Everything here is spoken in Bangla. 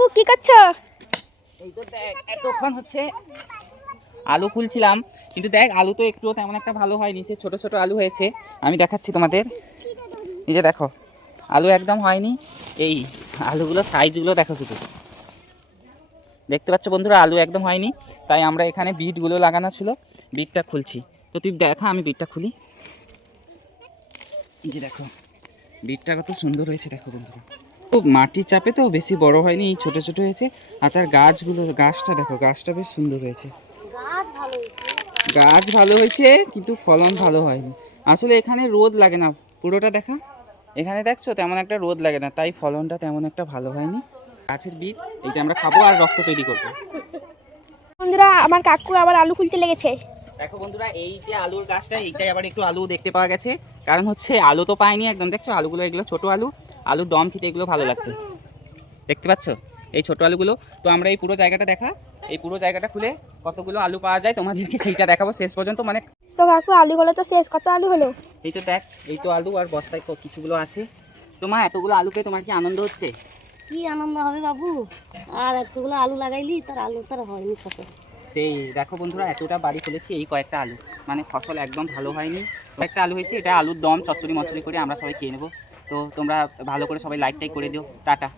কাকু কি করছো? এই তো দেখ এতক্ষণ হচ্ছে আলু খুলছিলাম, কিন্তু দেখ আলু তো একটুও তেমন একটা ভালো হয়নি। সে ছোট ছোট আলু হয়েছে, আমি দেখাচ্ছি তোমাদের। এই যে দেখো, আলু একদম হয়নি। এই আলুগুলো সাইজগুলো দেখো শুধু, দেখতে পাচ্ছ বন্ধুরা, আলু একদম হয়নি। তাই আমরা এখানে বিটগুলো লাগানো ছিল, বিটটা খুলছি। তো তুই দেখা, আমি বিটটা খুলি। এই যে দেখো, বিটটা কত সুন্দর হয়েছে দেখো বন্ধুরা। খুব মাটির চাপে তো বেশি বড় হয়নি, ছোট ছোট হয়েছে। আর তার গাছটা দেখো, গাছটা বেশ সুন্দর হয়েছে। গাছ ভালো হয়েছে, কিন্তু ফলন ভালো হয়নি। আসলে এখানে রোদ লাগে না, পুরোটা দেখা, এখানে দেখছো তেমন একটা রোদ লাগে না, তাই ফলনটা তেমন একটা ভালো হয়নি। গাছের বীজ এইটা আমরা খাবো আর রক্ত তৈরি করবো। বন্ধুরা, আমার কাকু আবার আলু খুলতে লেগেছে। দেখো বন্ধুরা, এই যে আলুর গাছটা, এইটাই আবার একটু আলু দেখতে পাওয়া গেছে। কারণ হচ্ছে আলু তো পাইনি একদম, দেখছো আলুগুলো, এগুলো ছোট আলু, আলুর দম খেতে এগুলো ভালো লাগছে, দেখতে পাচ্ছ এই ছোট আলুগুলো। তো আমরা এই পুরো জায়গাটা দেখা, এই পুরো জায়গাটা খুলে কতগুলো আলু পাওয়া যায় তোমাদেরকে সেইটা দেখাবো শেষ পর্যন্ত। মানে তো কাকু আলুগুলো তো শেষ, কত আলু হলো? এই তো দেখ, এই তো আলু, আর বস্তায় কিছুগুলো আছে। তোমার এতগুলো আলু পেয়ে তোমার কি আনন্দ হচ্ছে? কি আনন্দ হবে বাবু, আর এতগুলো আলু লাগাইলি, তার আলু তার হয়নি ফসল। সেই দেখো বন্ধুরা, এতটা বাড়ি ফেলেছি এই কয়েকটা আলু, মানে ফসল একদম ভালো হয়নি। কয়েকটা আলু হয়েছে, এটা আলুর দম চচ্চড়ি মচ্চড়ি করে আমরা সবাই খেয়ে নেবো। তো তোমরা ভালো করে সবাই লাইক টাইক করে দিও, টাটা।